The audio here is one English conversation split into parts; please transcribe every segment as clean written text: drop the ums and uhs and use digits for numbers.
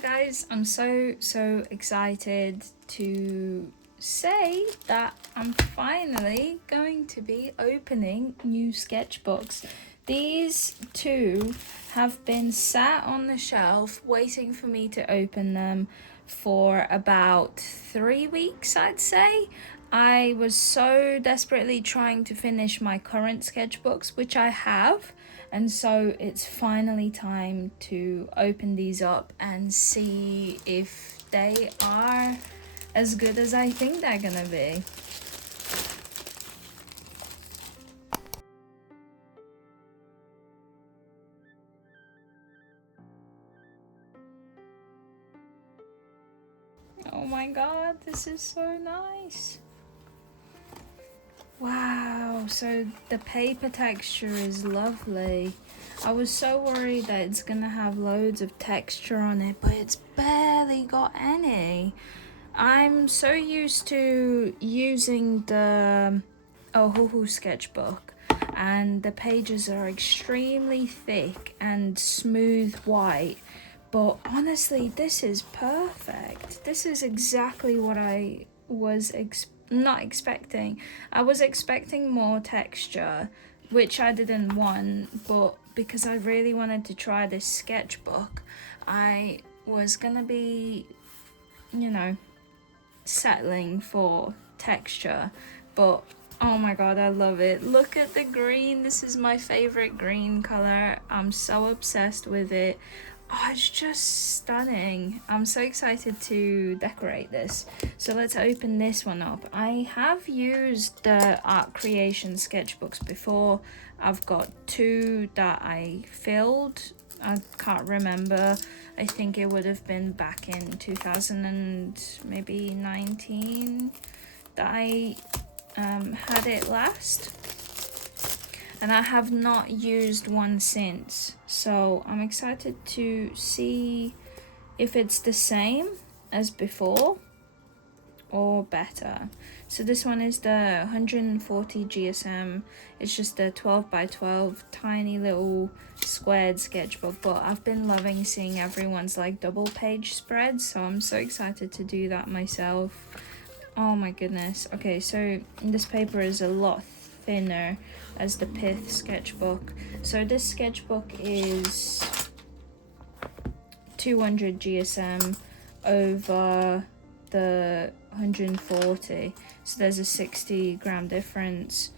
Hello guys, I'm so excited to say that I'm finally going to be opening new sketchbooks. These two have been sat on the shelf waiting for me to open them for about 3 weeks, I'd say. I was so desperately trying to finish my current sketchbooks, which I have, and so it's finally time to open these up and see if they are as good as I think they're gonna be. Oh my god, this is so nice. Wow, so the paper texture is lovely. I was so worried that it's gonna have loads of texture on it, but it's barely got any. I'm so used to using the Ohuhu sketchbook, and the pages are extremely thick and smooth white, but honestly this is perfect. This is exactly what I was not expecting. I was expecting more texture, which I didn't want, but because I really wanted to try this sketchbook, I was gonna be, settling for texture. But oh my god, I love it. Look at the green. This is my favorite green color. I'm so obsessed with it. Oh, it's just stunning. I'm so excited to decorate this. So let's open this one up. I have used the art creation sketchbooks before. I've got two that I filled. I can't remember. I think it would have been back in 2019 that I had it last. And I have not used one since, so I'm excited to see if it's the same as before or better. So this one is the 140 GSM. It's just a 12 by 12 tiny little squared sketchbook, but I've been loving seeing everyone's like double page spreads, so I'm so excited to do that myself. Oh my goodness. Okay, so this paper is a lot thinner as the Pith sketchbook. So this sketchbook is 200 GSM over the 140, so there's a 60 gram difference,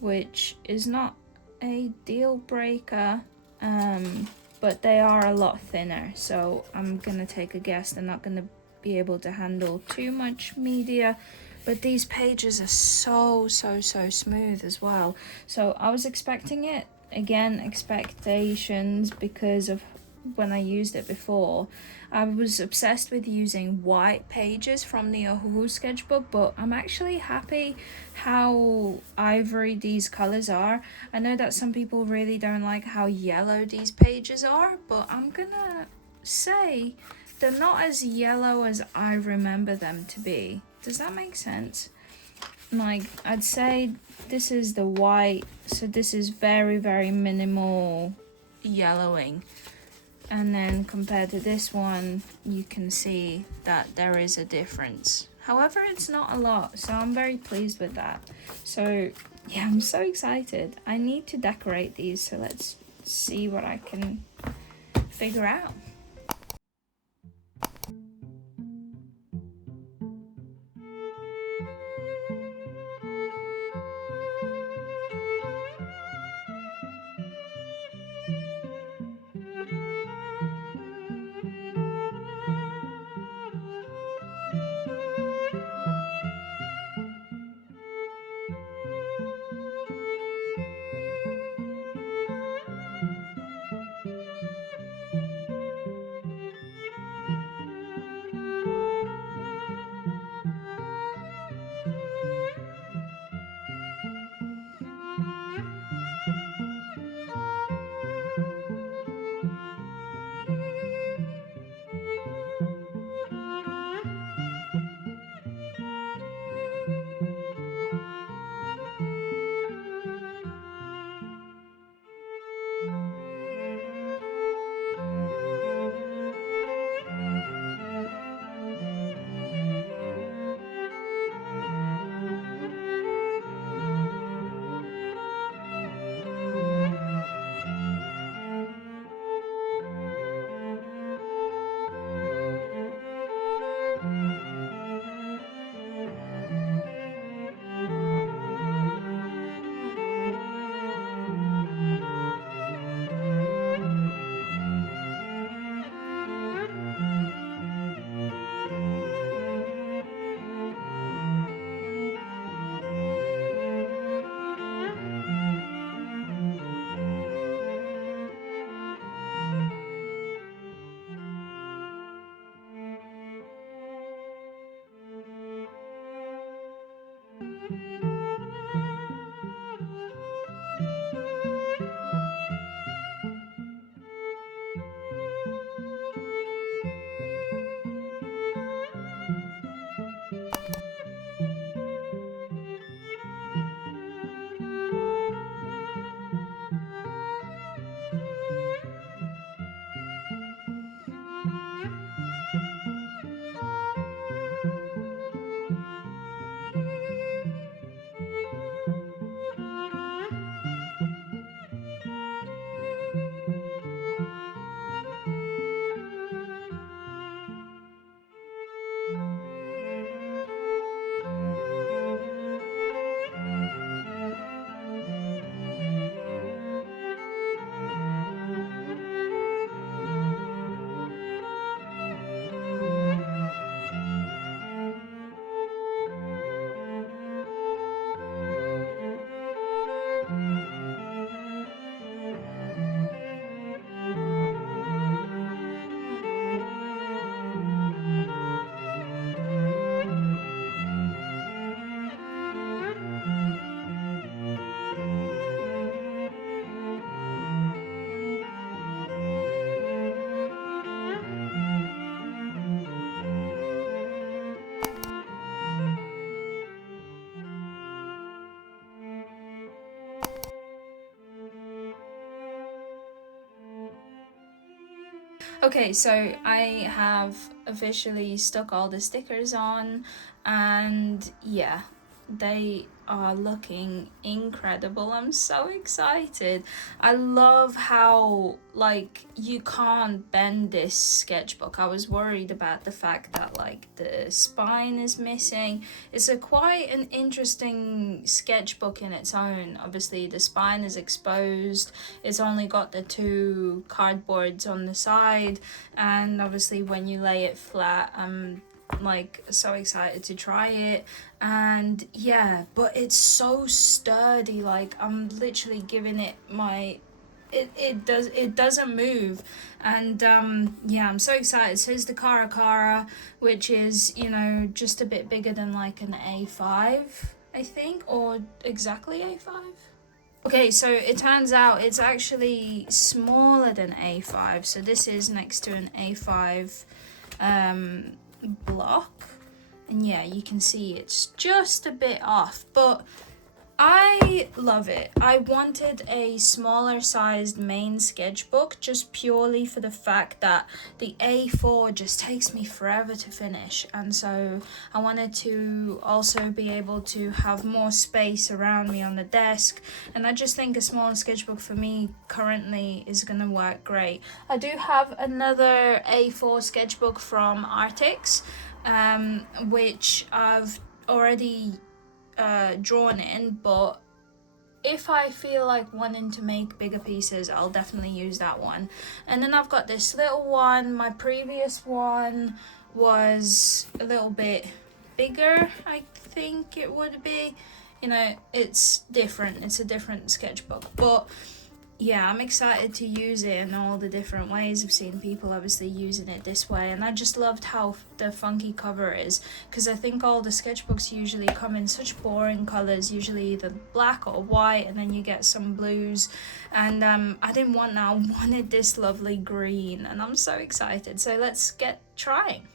which is not a deal breaker, but they are a lot thinner, so I'm gonna take a guess they're not gonna be able to handle too much media. But these pages are so smooth as well. So I was expecting it. Again, expectations, because of when I used it before. I was obsessed with using white pages from the Ohuhu sketchbook, but I'm actually happy how ivory these colors are. I know that some people really don't like how yellow these pages are, but I'm gonna say they're not as yellow as I remember them to be. Does that make sense? Like, I'd say this is the white, so this is very minimal yellowing. And then compared to this one, you can see that there is a difference. However, it's not a lot, so I'm very pleased with that. So yeah, I'm so excited. I need to decorate these, so let's see what I can figure out. Okay, so I have officially stuck all the stickers on, and yeah, they are looking incredible. I'm so excited. I love how, like, you can't bend this sketchbook. I was worried about the fact that, like, the spine is missing. It's a quite an interesting sketchbook in its own. Obviously the spine is exposed, it's only got the two cardboards on the side, and obviously when you lay it flat, I'm like so excited to try it. And yeah, but it's so sturdy, like I'm literally giving it my it doesn't move. And yeah, I'm so excited. So here's the Cara, which is, you know, just a bit bigger than like an A5, I think, or exactly A5. Okay, so it turns out it's actually smaller than A5. So this is next to an A5 block. And yeah, you can see it's just a bit off, but I love it. I wanted a smaller sized main sketchbook just purely for the fact that the A4 just takes me forever to finish, and so I wanted to also be able to have more space around me on the desk, and I just think a smaller sketchbook for me currently is gonna work great. I do have another A4 sketchbook from Artix, which I've already drawn in, but if I feel like wanting to make bigger pieces, I'll definitely use that one. And then I've got this little one. My previous one was a little bit bigger, I think it would be. You know, it's different. It's a different sketchbook, but yeah, I'm excited to use it in all the different ways. I've seen people obviously using it this way, and I just loved how the funky cover is, because I think all the sketchbooks usually come in such boring colors, usually either black or white, and then you get some blues, and I didn't want that. I wanted this lovely green, and I'm so excited. So let's get trying.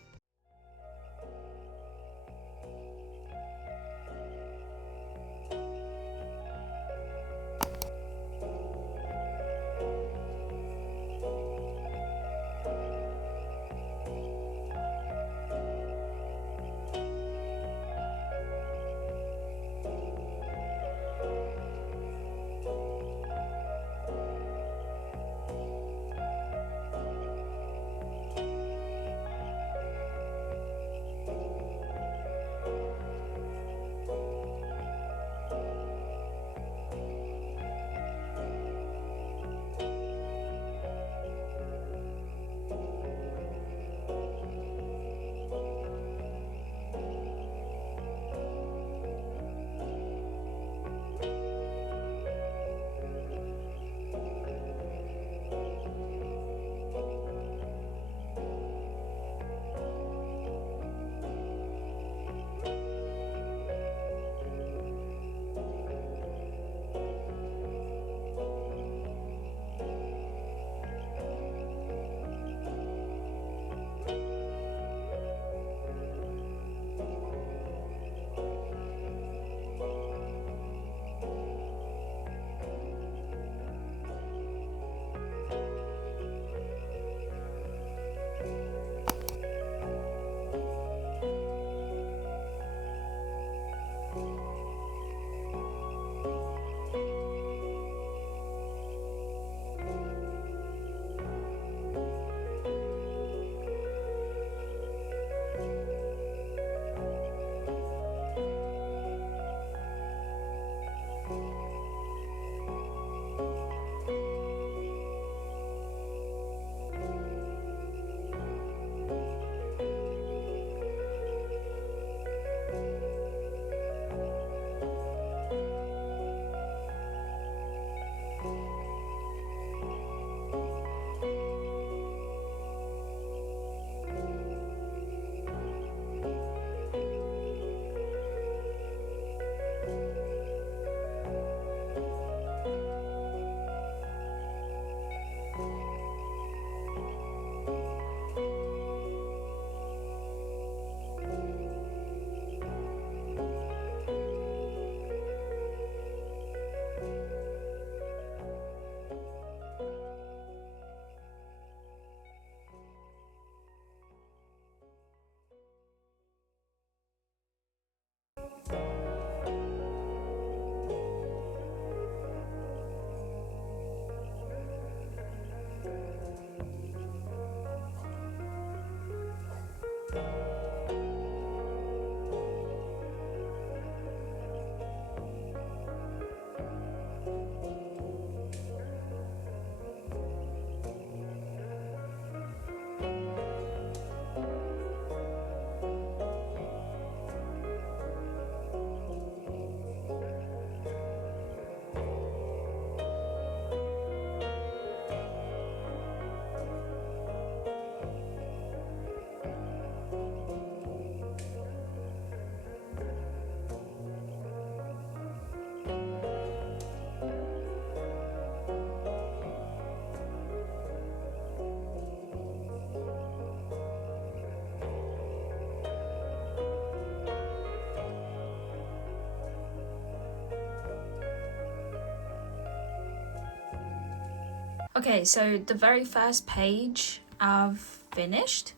Okay, so the very first page I've finished,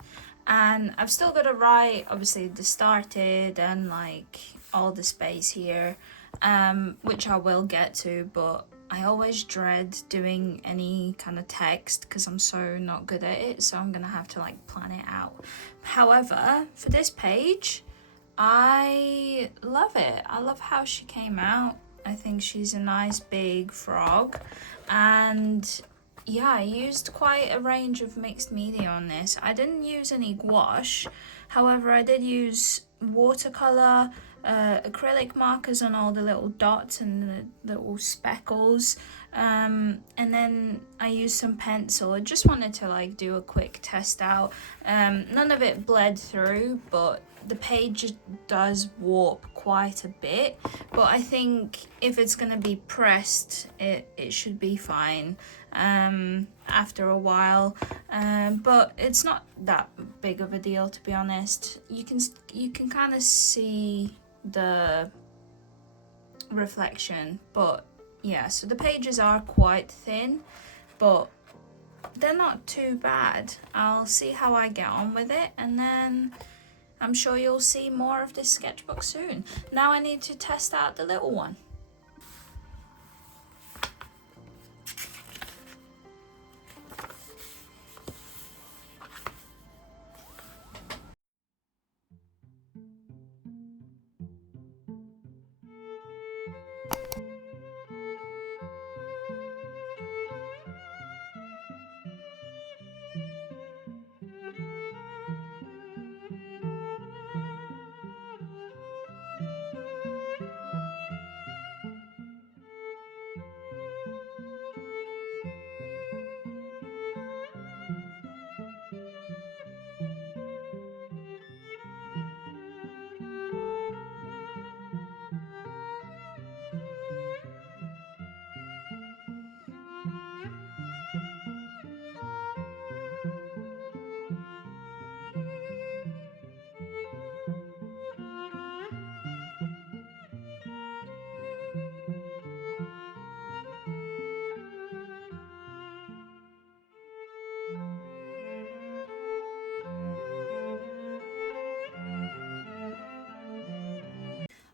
and I've still got to write obviously the started and like all the space here, which I will get to, but I always dread doing any kind of text because I'm so not good at it, so I'm gonna have to like plan it out. However, for this page, I love it. I love how she came out. I think she's a nice big frog, and yeah, I used quite a range of mixed media on this. I didn't use any gouache, however I did use watercolor, acrylic markers on all the little dots and the little speckles, and then I used some pencil. I just wanted to like do a quick test out. None of it bled through, but the page does warp quite a bit, but I think if it's gonna be pressed, it should be fine after a while, but it's not that big of a deal, to be honest. You can kind of see the reflection, but yeah, so the pages are quite thin, but they're not too bad. I'll see how I get on with it, and then I'm sure you'll see more of this sketchbook soon. Now I need to test out the little one.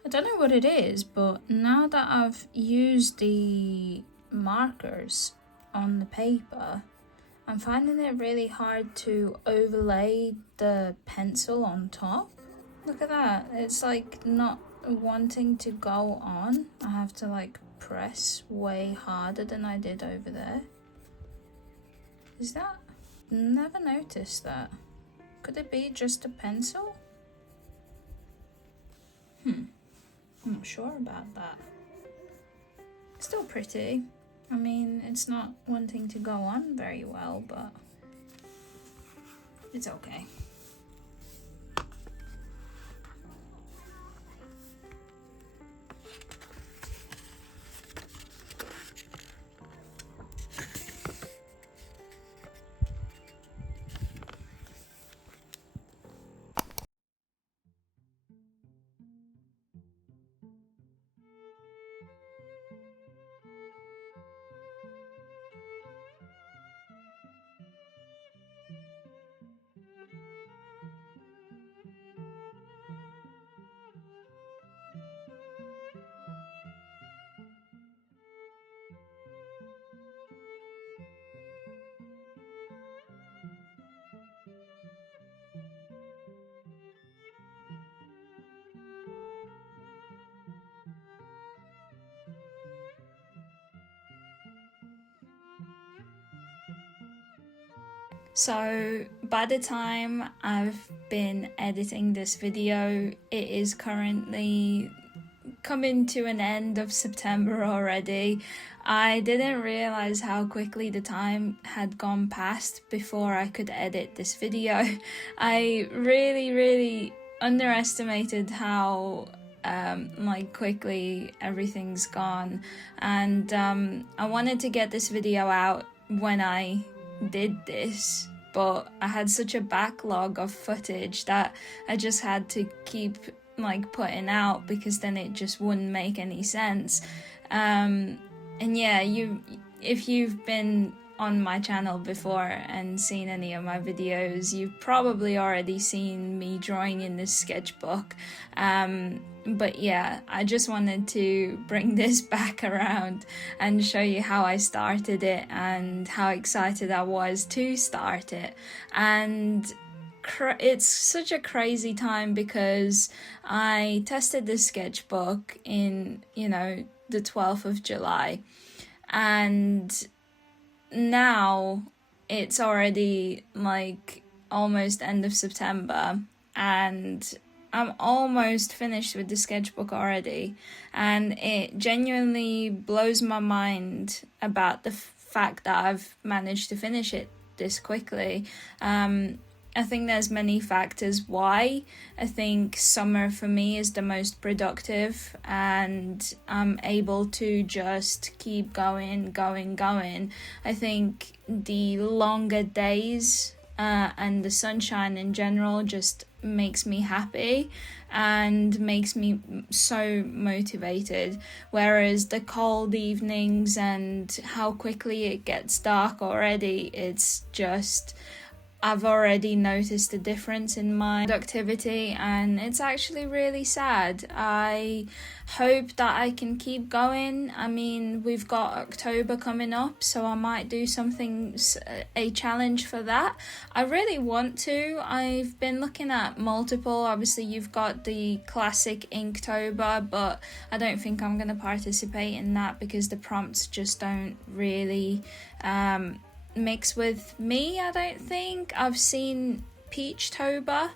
I don't know what it is, but now that I've used the markers on the paper, I'm finding it really hard to overlay the pencil on top. Look at that, it's like not wanting to go on. I have to like press way harder than I did over there. Is that? Never noticed that. Could it be just a pencil? I'm not sure about that. Still pretty. I mean, it's not wanting to go on very well, but it's okay. So by the time I've been editing this video, it is currently coming to an end of September already. I didn't realize how quickly the time had gone past before I could edit this video. I really underestimated how like quickly everything's gone, and I wanted to get this video out when I did this, but I had such a backlog of footage that I just had to keep like putting out, because then it just wouldn't make any sense. And yeah, if you've been on my channel before and seen any of my videos, you've probably already seen me drawing in this sketchbook. But yeah, I just wanted to bring this back around and show you how I started it and how excited I was to start it. And it's such a crazy time because I tested this sketchbook in, the 12th of July, and now it's already like almost end of September, and I'm almost finished with the sketchbook already, and it genuinely blows my mind about the fact that I've managed to finish it this quickly. I think there's many factors why. I think summer for me is the most productive, and I'm able to just keep going. I think the longer days and the sunshine in general just makes me happy and makes me so motivated, whereas the cold evenings and how quickly it gets dark already, it's just, I've already noticed a difference in my productivity, and it's actually really sad. I hope that I can keep going. I mean, we've got October coming up, so I might do something, a challenge for that. I really want to. I've been looking at multiple. Obviously, you've got the classic Inktober, but I don't think I'm going to participate in that because the prompts just don't really mix with me, I don't think. I've seen Peachtober,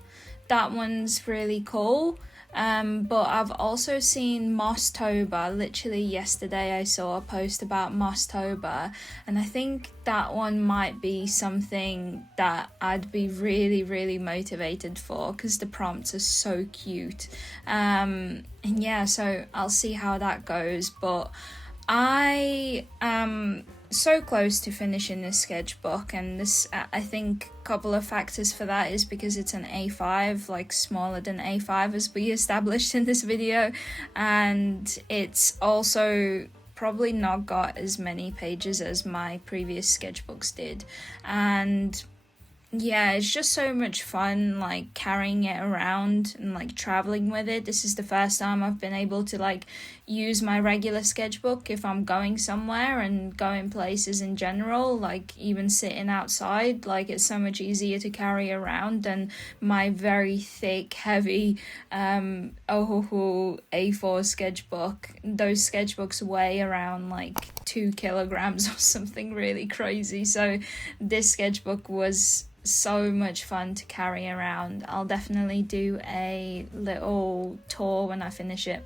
that one's really cool, but I've also seen Mosstober. Literally yesterday I saw a post about Mosstober, and I think that one might be something that I'd be really motivated for because the prompts are so cute. And yeah, so I'll see how that goes, but I so close to finishing this sketchbook, and this, I think a couple of factors for that is because it's an A5, like smaller than A5 as we established in this video, and it's also probably not got as many pages as my previous sketchbooks did. And yeah, it's just so much fun, like carrying it around and like traveling with it. This is the first time I've been able to like use my regular sketchbook if I'm going somewhere and going places in general, like even sitting outside. Like, it's so much easier to carry around than my very thick, heavy A4 sketchbook. Those sketchbooks weigh around like 2 kilograms or something really crazy. So this sketchbook was so much fun to carry around. I'll definitely do a little tour when I finish it.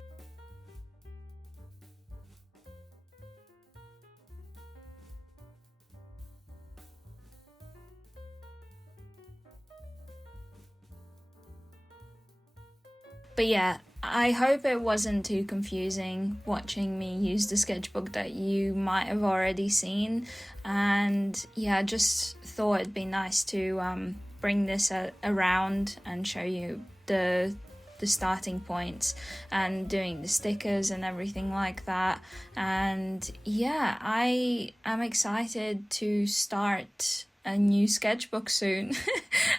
But yeah, I hope it wasn't too confusing watching me use the sketchbook that you might have already seen. And yeah, just thought it'd be nice to bring this around and show you the starting points and doing the stickers and everything like that. And yeah, I am excited to start a new sketchbook soon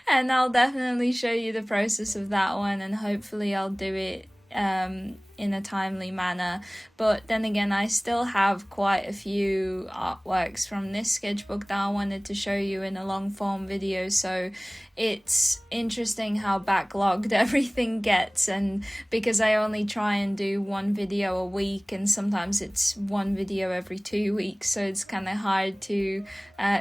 and I'll definitely show you the process of that one, and hopefully I'll do it in a timely manner. But then again, I still have quite a few artworks from this sketchbook that I wanted to show you in a long form video, so it's interesting how backlogged everything gets, and because I only try and do one video a week, and sometimes it's one video every 2 weeks, so it's kind of hard to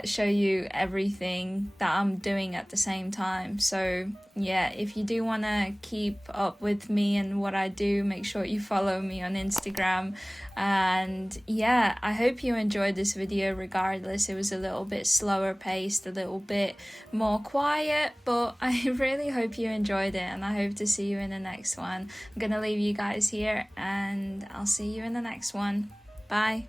show you everything that I'm doing at the same time. So yeah, if you do want to keep up with me and what I do, make sure you follow me on Instagram. And yeah, I hope you enjoyed this video regardless. It was a little bit slower paced, a little bit more quiet, but I really hope you enjoyed it, and I hope to see you in the next one. I'm gonna leave you guys here, and I'll see you in the next one. Bye.